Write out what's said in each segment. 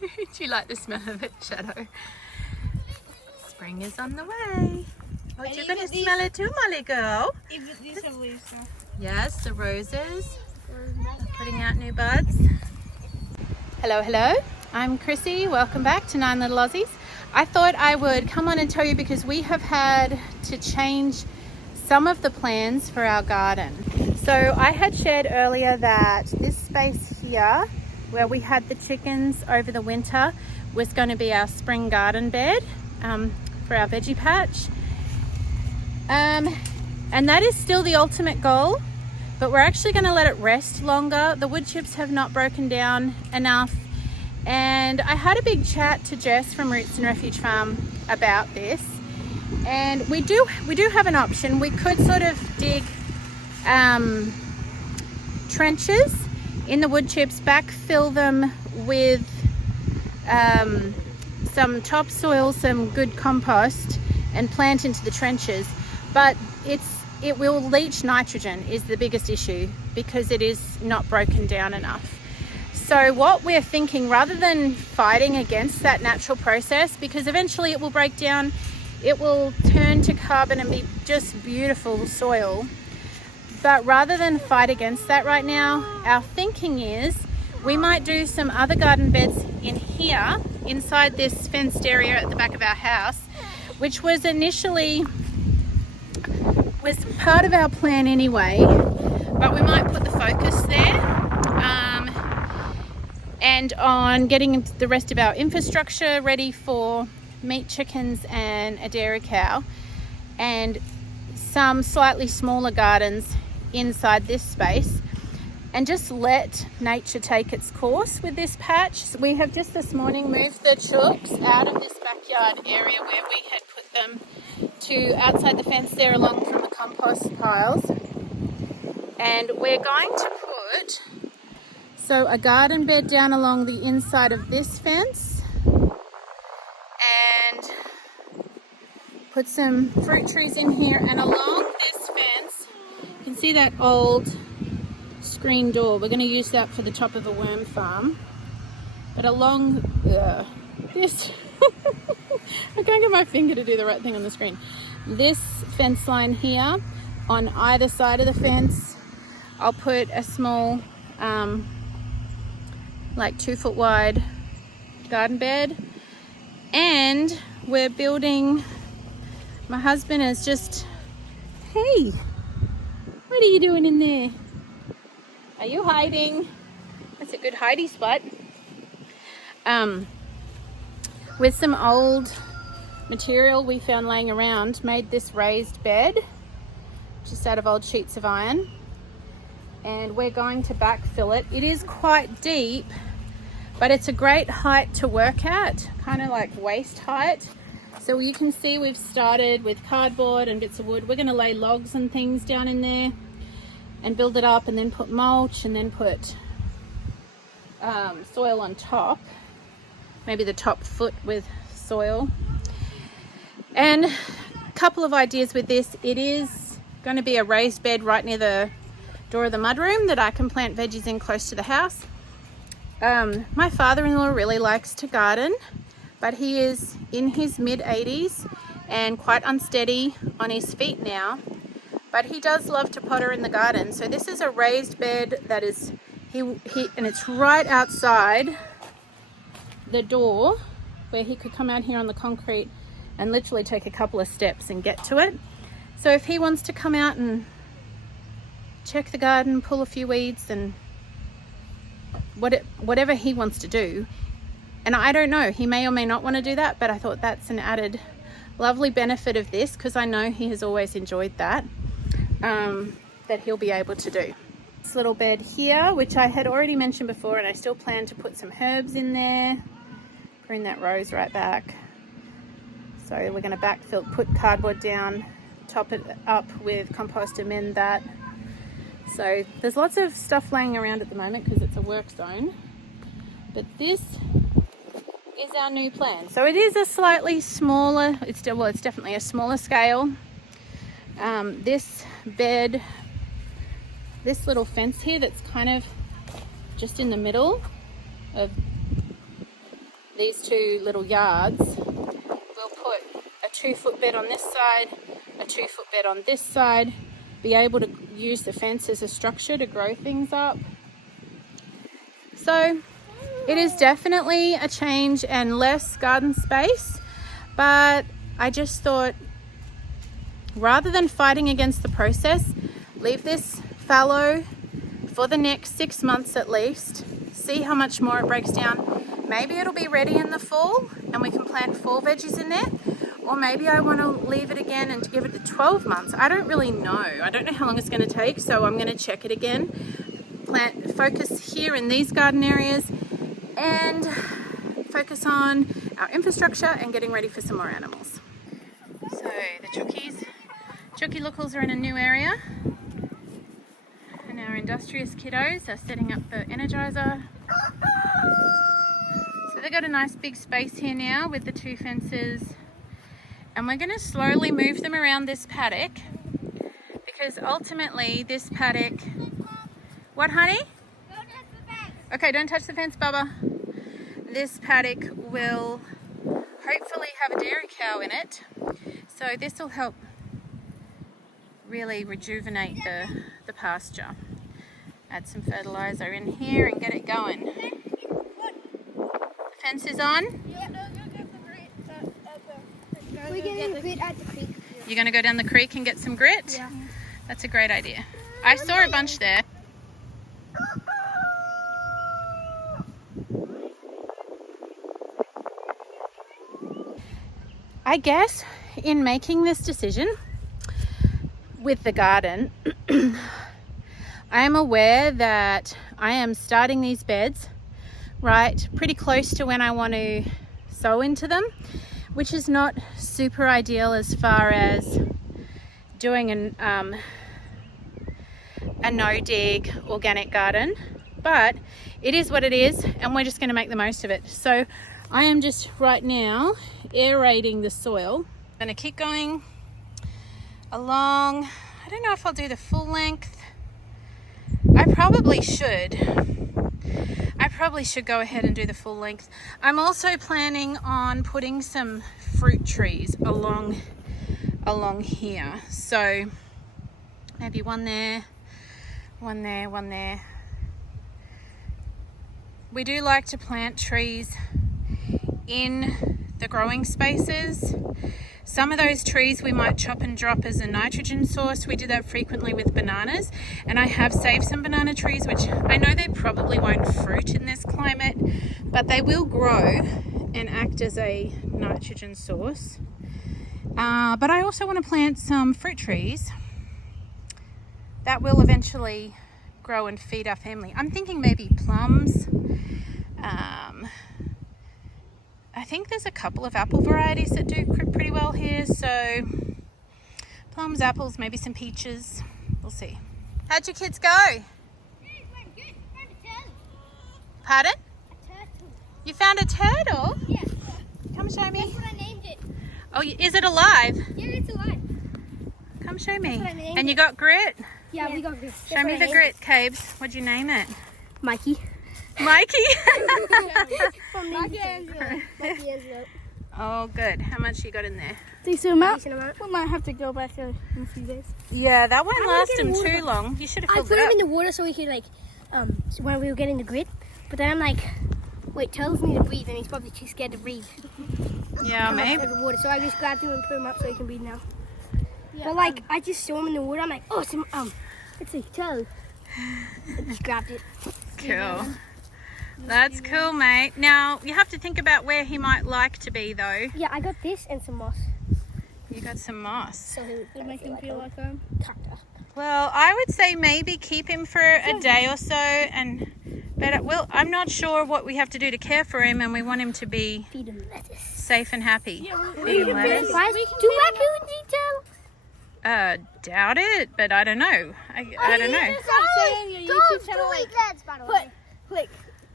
Do you like the smell of it, Shadow? Spring is on the way. Oh, you're going to smell it too, Molly girl. Yes, the roses are putting out new buds. Hello, hello. I'm Chrissy. Welcome back to 9 Little Aussies. I thought I would come on and tell you because we have had to change some of the plans for our garden. So I had shared earlier that this space here where we had the chickens over the winter was going to be our spring garden bed for our veggie patch. And that is still the ultimate goal, but we're actually going to let it rest longer. The wood chips have not broken down enough. And I had a big chat to Jess from Roots and Refuge Farm about this. And we do have an option. We could sort of dig trenches in the wood chips, backfill them with some topsoil, some good compost, and plant into the trenches. But it will leach nitrogen is the biggest issue because it is not broken down enough. So what we're thinking, rather than fighting against that natural process, because eventually it will break down, it will turn to carbon and be just beautiful soil. But rather than fight against that right now, our thinking is we might do some other garden beds in here, inside this fenced area at the back of our house, which was part of our plan anyway, but we might put the focus there and on getting the rest of our infrastructure ready for meat chickens and a dairy cow, and some slightly smaller gardens inside this space, and just let nature take its course with this patch. So we have just this morning moved the chooks out of this backyard area where we had put them to outside the fence there along from the compost piles, and we're going to put a garden bed down along the inside of this fence and put some fruit trees in here, and along this fence you can see that old screen door. We're going to use that for the top of a worm farm, but along this I can't get my finger to do the right thing on the screen. This fence line here, on either side of the fence, I'll put a small like 2 foot wide garden bed. And we're building, my husband is just, hey, what are you doing in there? Are you hiding? That's a good hidey spot. With some old material we found laying around, made this raised bed just out of old sheets of iron, and we're going to backfill it. It is quite deep, but it's a great height to work at, kind of like waist height. So you can see we've started with cardboard and bits of wood. We're going to lay logs and things down in there and build it up, and then put mulch, and then put soil on top, maybe the top foot with soil. And a couple of ideas with this. It is going to be a raised bed right near the door of the mudroom that I can plant veggies in close to the house. My father-in-law really likes to garden, but he is in his mid-80s and quite unsteady on his feet now, but he does love to potter in the garden. So this is a raised bed that is and it's right outside the door where he could come out here on the concrete and literally take a couple of steps and get to it. So if he wants to come out and check the garden, pull a few weeds, and whatever he wants to do, and I don't know, he may or may not want to do that, but I thought that's an added lovely benefit of this, because I know he has always enjoyed that, that he'll be able to do. This little bed here, which I had already mentioned before, and I still plan to put some herbs in there, bring that rose right back. So we're going to backfill, put cardboard down, top it up with compost, amend that. So there's lots of stuff laying around at the moment because it's a work zone, but this is our new plan. So it is a slightly smaller, it's definitely a smaller scale. This bed, this little fence here that's kind of just in the middle of these two little yards, we'll put a 2-foot bed on this side, a 2-foot bed on this side, be able to use the fence as a structure to grow things up. So it is definitely a change and less garden space, but I just thought, rather than fighting against the process, leave this fallow for the next 6 months at least, see how much more it breaks down. Maybe it'll be ready in the fall and we can plant fall veggies in there, or maybe I want to leave it again and give it to 12 months. I don't really know. I don't know how long it's going to take, so I'm going to check it again. Focus here in these garden areas and focus on our infrastructure and getting ready for some more animals. So the Chookie lookals are in a new area, and our industrious kiddos are setting up the energizer. So they've got a nice big space here now with the 2 fences, and we're going to slowly move them around this paddock, because ultimately this paddock... What, honey? Don't touch the fence. Okay, don't touch the fence, Bubba. This paddock will hopefully have a dairy cow in it, so this will help really rejuvenate the pasture. Add some fertilizer in here and get it going. The fence is on. We're getting grit at the creek. You're going to go down the creek and get some grit? Yeah. That's a great idea. I saw a bunch there. I guess in making this decision with the garden, I am aware that I am starting these beds right pretty close to when I want to sow into them, which is not super ideal as far as doing a no-dig organic garden, but it is what it is, and we're just going to make the most of it. So I am just right now aerating the soil. I'm going to keep going along. I don't know if I'll do the full length. I probably should go ahead and do the full length. I'm also planning on putting some fruit trees along here. So maybe one there, one there, one there. We do like to plant trees in the growing spaces. Some of those trees we might chop and drop as a nitrogen source. We do that frequently with bananas, and I have saved some banana trees, which I know they probably won't fruit in this climate, but they will grow and act as a nitrogen source. But I also want to plant some fruit trees that will eventually grow and feed our family. I'm thinking maybe plums. I think there's a couple of apple varieties that do pretty well here, so plums, apples, maybe some peaches. We'll see. How'd your kids go? Yeah, it went good. I found a turtle. Pardon? A turtle. You found a turtle? Yeah. Come show me. That's what I named it. Oh, is it alive? Yeah, it's alive. Come show me. That's what I named And you it. got grit? Yeah, we got grit. Show me the grit, Cabes. What'd you name it? Mikey. Mikey? From Mikey Angelo. Oh, good. How much you got in there? Decent amount. We might have to go back in a few days. Yeah, that won't I'm last gonna him get too water. long. You should have I filled put it him up. in the water so he could so when we were getting the grit. But then I'm like, wait, turtles need to breathe, and he's probably too scared to breathe. Yeah, maybe. The water, so I just grabbed him and put him up so he can breathe now. Yeah, but I just saw him in the water. I'm like, oh, it's a turtle. I just grabbed it. Cool. That's cool, mate. Now, you have to think about where he might like to be, though. Yeah, I got this and some moss. You got some moss. So he would make him feel like home. Cactus. Well, I would say maybe keep him for a day or so, I'm not sure what we have to do to care for him, and we want him to be Feed him lettuce. safe and happy. Yeah, Feed him lettuce. Do raccoons eat turtles? Doubt it, but I don't know. I don't know.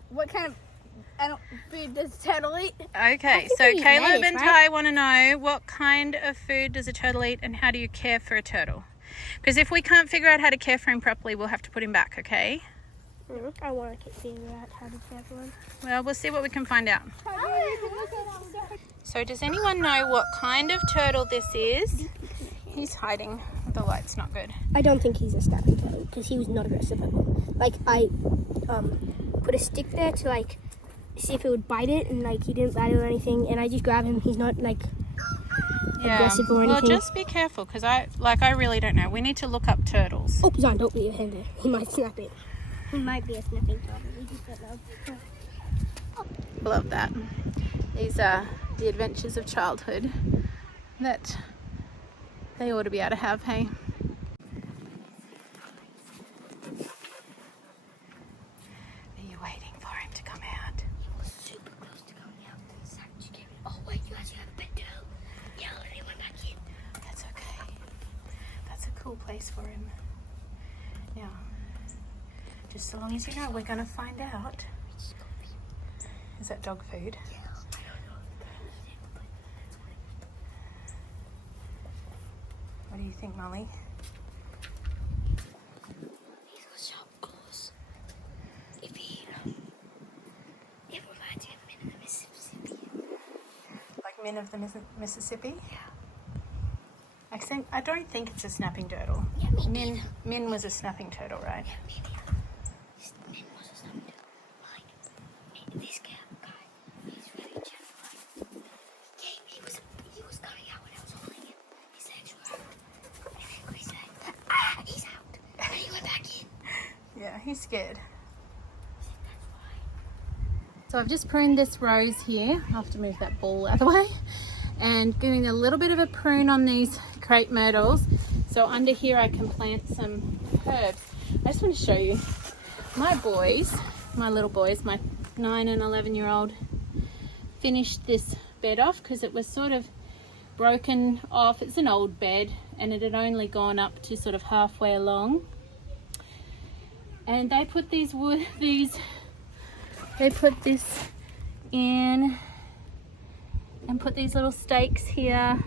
What kind of food does turtle eat? Okay, so they eat Caleb lettuce, and right? Ty want to know, what kind of food does a turtle eat and how do you care for a turtle? Because if we can't figure out how to care for him properly, we'll have to put him back, okay? I want to figure out how to catch one. Well, we'll see what we can find out. So does anyone know what kind of turtle this is? He's hiding. The light's not good. I don't think he's a snapping turtle because he was not aggressive at all. Like I put a stick there to like see if it would bite it, and like he didn't bite it or anything. And I just grabbed him. He's not like aggressive or anything. Well, just be careful because I really don't know. We need to look up turtles. Oh, Zion, don't put your hand there. He might snap it. He might be a snapping turtle. We just don't know. Love that. These are the adventures of childhood that they ought to be able to have, hey? Are you waiting for him to come out? He was super close to coming out. Oh, wait, you actually have a pet turtle. Yeah, let him back in. That's okay. That's a cool place for him. Now, just so long as you know, we're going to find out. Is that dog food? Yeah, I don't know. What do you think, Molly? He's got sharp claws. It reminds me of Min of the Mississippi. Like Min of the Mississippi? Yeah. I don't think it's a snapping turtle. Yeah, Min was a snapping turtle, right? Yeah, Min was a snapping turtle. Like, this guy, he's really gentle. Yeah, he was coming out when I was holding him. His legs were out. And then Chris said, he's out. And he went back in. Yeah, he's scared. That's why. So I've just pruned this rose here. I have to move that ball out of the way. And giving a little bit of a prune on these crepe myrtles. So under here I can plant some herbs. I just want to show you. My little boys, my 9 and 11-year-old, finished this bed off because it was sort of broken off. It's an old bed and it had only gone up to sort of halfway along. And they put they put this in and put these little stakes here,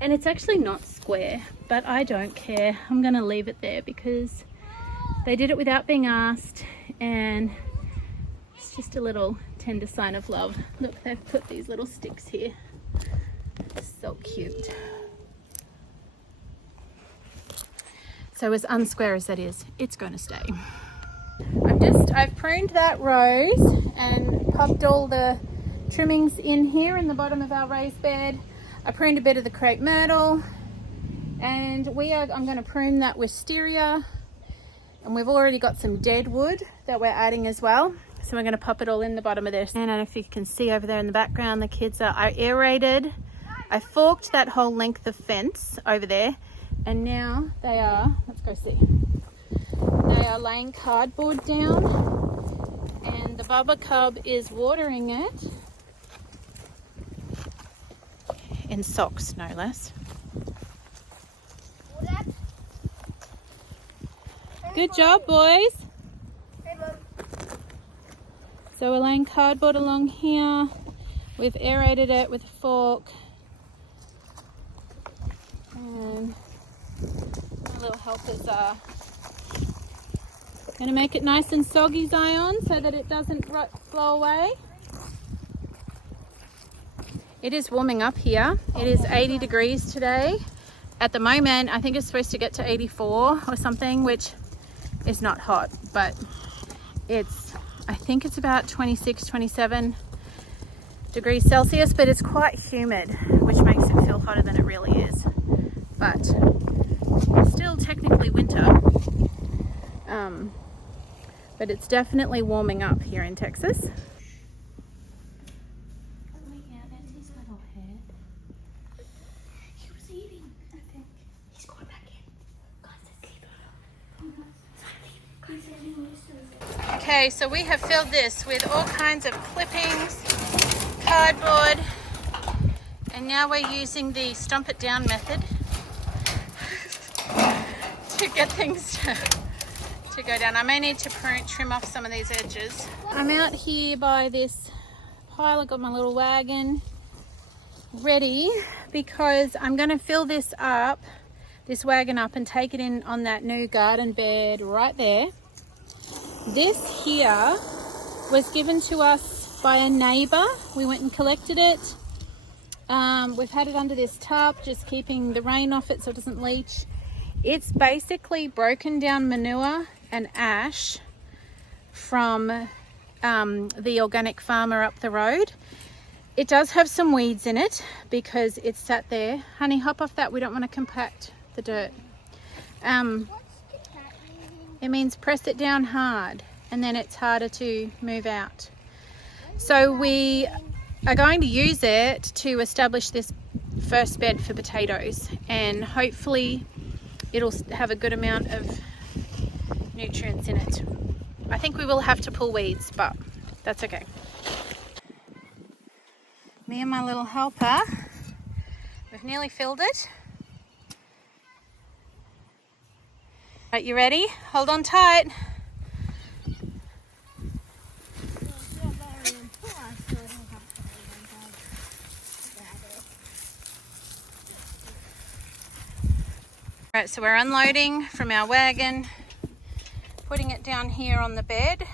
and it's actually not square, but I don't care. I'm gonna leave it there because they did it without being asked, and it's just a little tender sign of love. Look, they've put these little sticks here. So cute. So as unsquare as that is, it's gonna stay. I've pruned that rose and popped all the trimmings in here in the bottom of our raised bed. I pruned a bit of the crepe myrtle, and I'm going to prune that wisteria, and we've already got some dead wood that we're adding as well, so we're going to pop it all in the bottom of this. And I don't know if you can see over there in the background, the kids I aerated. I forked that whole length of fence over there, and now they are, let's go see, they are laying cardboard down, and the Bubba cub is watering it in socks, no less. Good job, boys. So we're laying cardboard along here. We've aerated it with a fork. And my little helpers are going to make it nice and soggy, Zion, so that it doesn't blow away. It is warming up here. It is 80 degrees today. At the moment, I think it's supposed to get to 84 or something, which is not hot, but I think it's about 26, 27 degrees Celsius, but it's quite humid, which makes it feel hotter than it really is. But it's still technically winter. But it's definitely warming up here in Texas. Okay, so we have filled this with all kinds of clippings, cardboard, and now we're using the stomp it down method to get things to go down. I may need to trim off some of these edges. I'm out here by this pile. I've got my little wagon ready because I'm going to fill this wagon up and take it in on that new garden bed right there. This here was given to us by a neighbour. We went and collected it. We've had it under this tarp, just keeping the rain off it so it doesn't leach. It's basically broken down manure and ash from the organic farmer up the road. It does have some weeds in it because it's sat there. Honey, hop off that. We don't want to compact the dirt. It means press it down hard and then it's harder to move out. So we are going to use it to establish this first bed for potatoes, and hopefully it'll have a good amount of nutrients in it. I think we will have to pull weeds, but that's okay. Me and my little helper, we've nearly filled it. Right, you ready? Hold on tight. Right, so we're unloading from our wagon, putting it down here on the bed,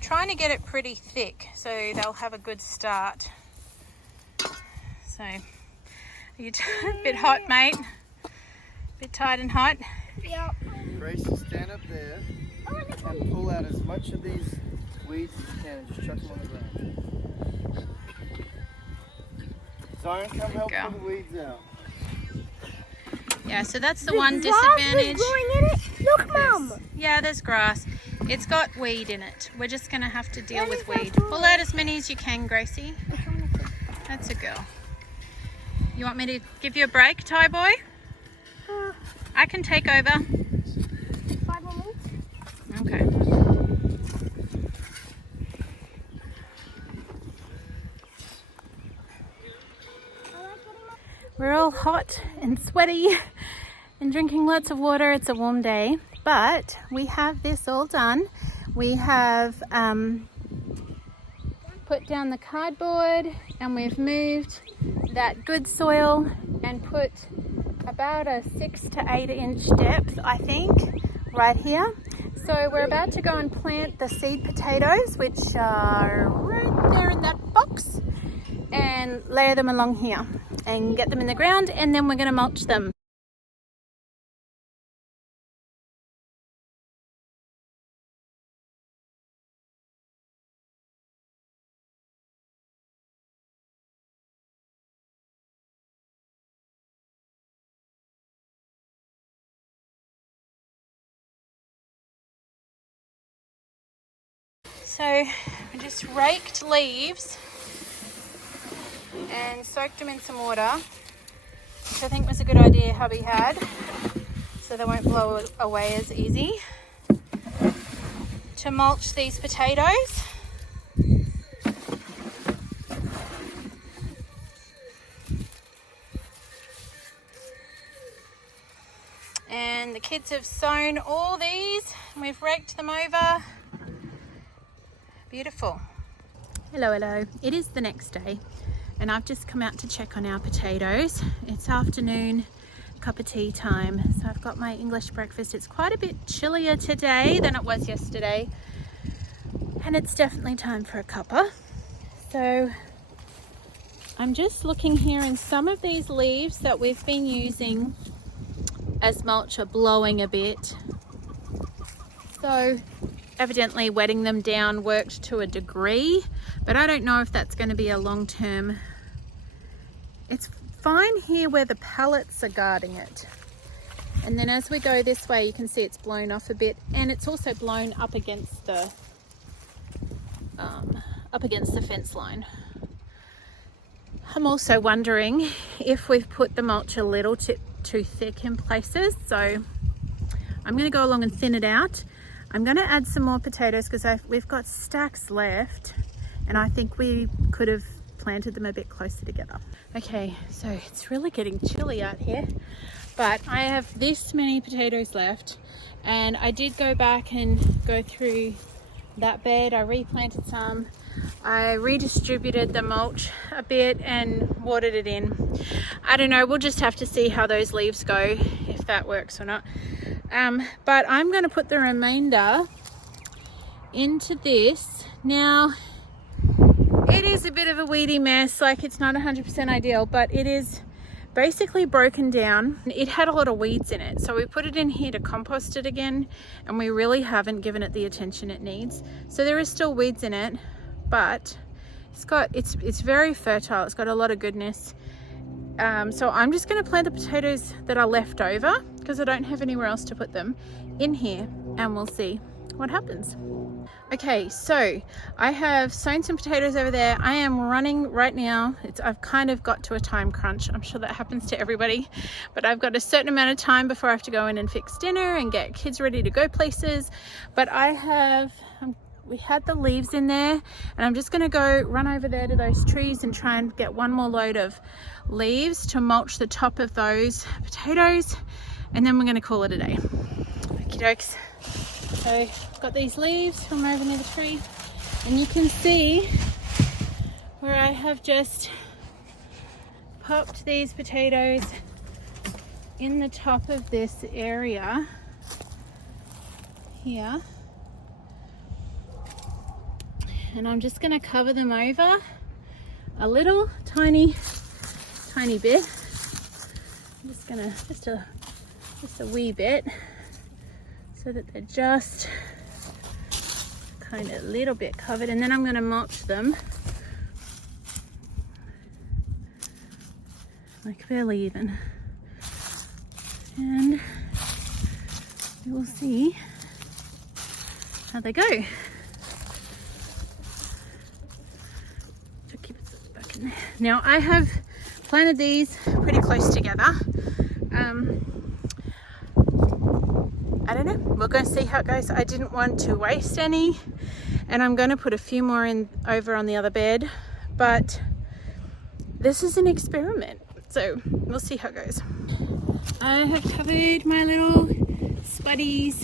trying to get it pretty thick so they'll have a good start. So, are you a bit hot, mate? A bit tight and hot? Yep. Grace, stand up there and pull out as much of these weeds as you can and just chuck them on the ground. Zion, come help pull the weeds out. Yeah, so that's the one disadvantage. Growing in it? Look, Mum. Yeah, there's grass. It's got weed in it. We're just going to have to deal with weed. Pull out as many as you can, Gracie. That's a girl. You want me to give you a break, Ty boy? I can take over. 5 more minutes. Okay. We're all hot and sweaty and drinking lots of water. It's a warm day, but we have this all done. We have put down the cardboard and we've moved that good soil and put about a 6 to 8 inch depth, I think, right here. So we're about to go and plant the seed potatoes, which are right there in that box, and layer them along here and get them in the ground, and then we're going to mulch them. So I just raked leaves and soaked them in some water, which I think was a good idea hubby had, so they won't blow away as easy, to mulch these potatoes. And the kids have sown all these and we've raked them over. Beautiful. Hello. It is the next day and I've just come out to check on our potatoes. It's afternoon, cup of tea time. So I've got my English breakfast. It's quite a bit chillier today than it was yesterday. And it's definitely time for a cuppa. So I'm just looking here, and some of these leaves that we've been using as mulch are blowing a bit. So evidently wetting them down worked to a degree, but I don't know if that's going to be a long-term. It's fine here where the pallets are guarding it, and then as we go this way you can see it's blown off a bit, and it's also blown up against the fence line. I'm also wondering if we've put the mulch a little too thick in places, so I'm going to go along and thin it out. I'm going to add some more potatoes because we've got stacks left, and I think we could have planted them a bit closer together. Okay, so it's really getting chilly out here, but I have this many potatoes left, and I did go back and go through that bed. I replanted some, I redistributed the mulch a bit and watered it in. I don't know, we'll just have to see how those leaves go, if that works or not. But I'm going to put the remainder into this. Now, it is a bit of a weedy mess, like it's not 100% ideal, but it is basically broken down. It had a lot of weeds in it, so we put it in here to compost it again, and we really haven't given it the attention it needs. So there is still weeds in it, but it's very fertile. It's got a lot of goodness. So I'm just going to plant the potatoes that are left over, because I don't have anywhere else to put them, in here, and we'll see what happens. Okay, so I have sown some potatoes over there. I am running right now. I've kind of got to a time crunch. I'm sure that happens to everybody, but I've got a certain amount of time before I have to go in and fix dinner and get kids ready to go places. But we had the leaves in there, and I'm just going to go run over there to those trees and try and get one more load of leaves to mulch the top of those potatoes, and then we're going to call it a day. Okie dokes. So I've got these leaves from over near the tree, and you can see where I have just popped these potatoes in the top of this area here, and I'm just going to cover them over a little tiny bit. I'm just gonna just a wee bit, so that they're just kind of a little bit covered, and then I'm going to mulch them like barely even, and we will see how they go. So keep it back in there. Now I have planted these pretty close together. I don't know, we're going to see how it goes. I didn't want to waste any, and I'm going to put a few more in over on the other bed, but this is an experiment, so we'll see how it goes. I have covered my little spuddies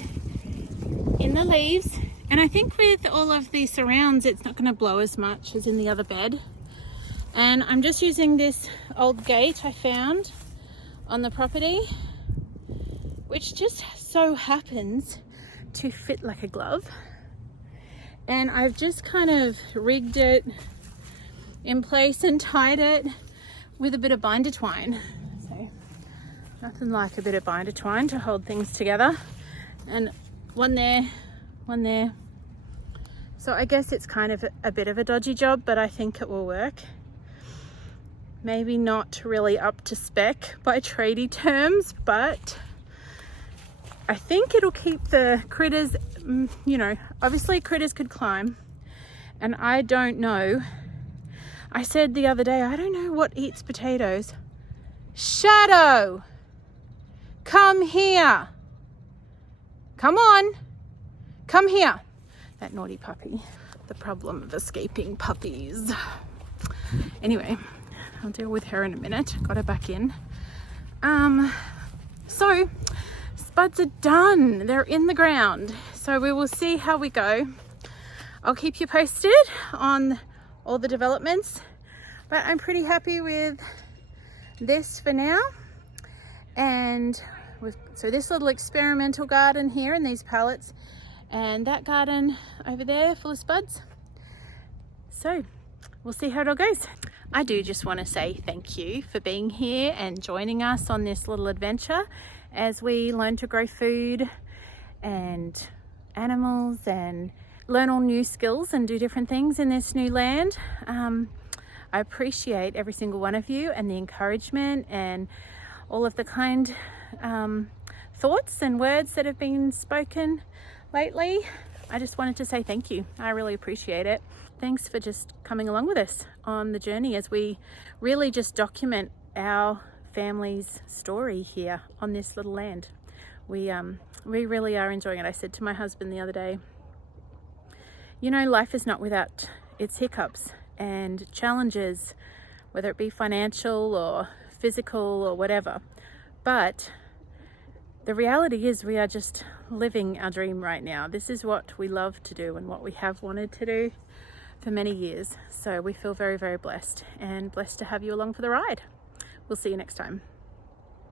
in the leaves, and I think with all of the surrounds it's not going to blow as much as in the other bed. And I'm just using this old gate I found on the property, which just so happens to fit like a glove, and I've just kind of rigged it in place and tied it with a bit of binder twine. So nothing like a bit of binder twine to hold things together, and one there, one there. So I guess it's kind of a bit of a dodgy job, but I think it will work. Maybe not really up to spec by tradie terms, but I think it'll keep the critters, you know, obviously critters could climb, and I don't know. I said the other day, I don't know what eats potatoes. Shadow, come here. Come on, come here. That naughty puppy. The problem of escaping puppies. Anyway, I'll deal with her in a minute. Got her back in. So spuds are done. They're in the ground. So we will see how we go. I'll keep you posted on all the developments, but I'm pretty happy with this for now. And so this little experimental garden here in these pallets, and that garden over there full of spuds. So we'll see how it all goes. I do just want to say thank you for being here and joining us on this little adventure as we learn to grow food and animals and learn all new skills and do different things in this new land. I appreciate every single one of you and the encouragement and all of the kind thoughts and words that have been spoken lately. I just wanted to say thank you. I really appreciate it. Thanks for just coming along with us on the journey as we really just document our family's story here on this little land. We really are enjoying it. I said to my husband the other day, you know, life is not without its hiccups and challenges, whether it be financial or physical or whatever. But the reality is we are just living our dream right now. This is what we love to do and what we have wanted to do for many years. So we feel very, very blessed, and blessed to have you along for the ride. We'll see you next time.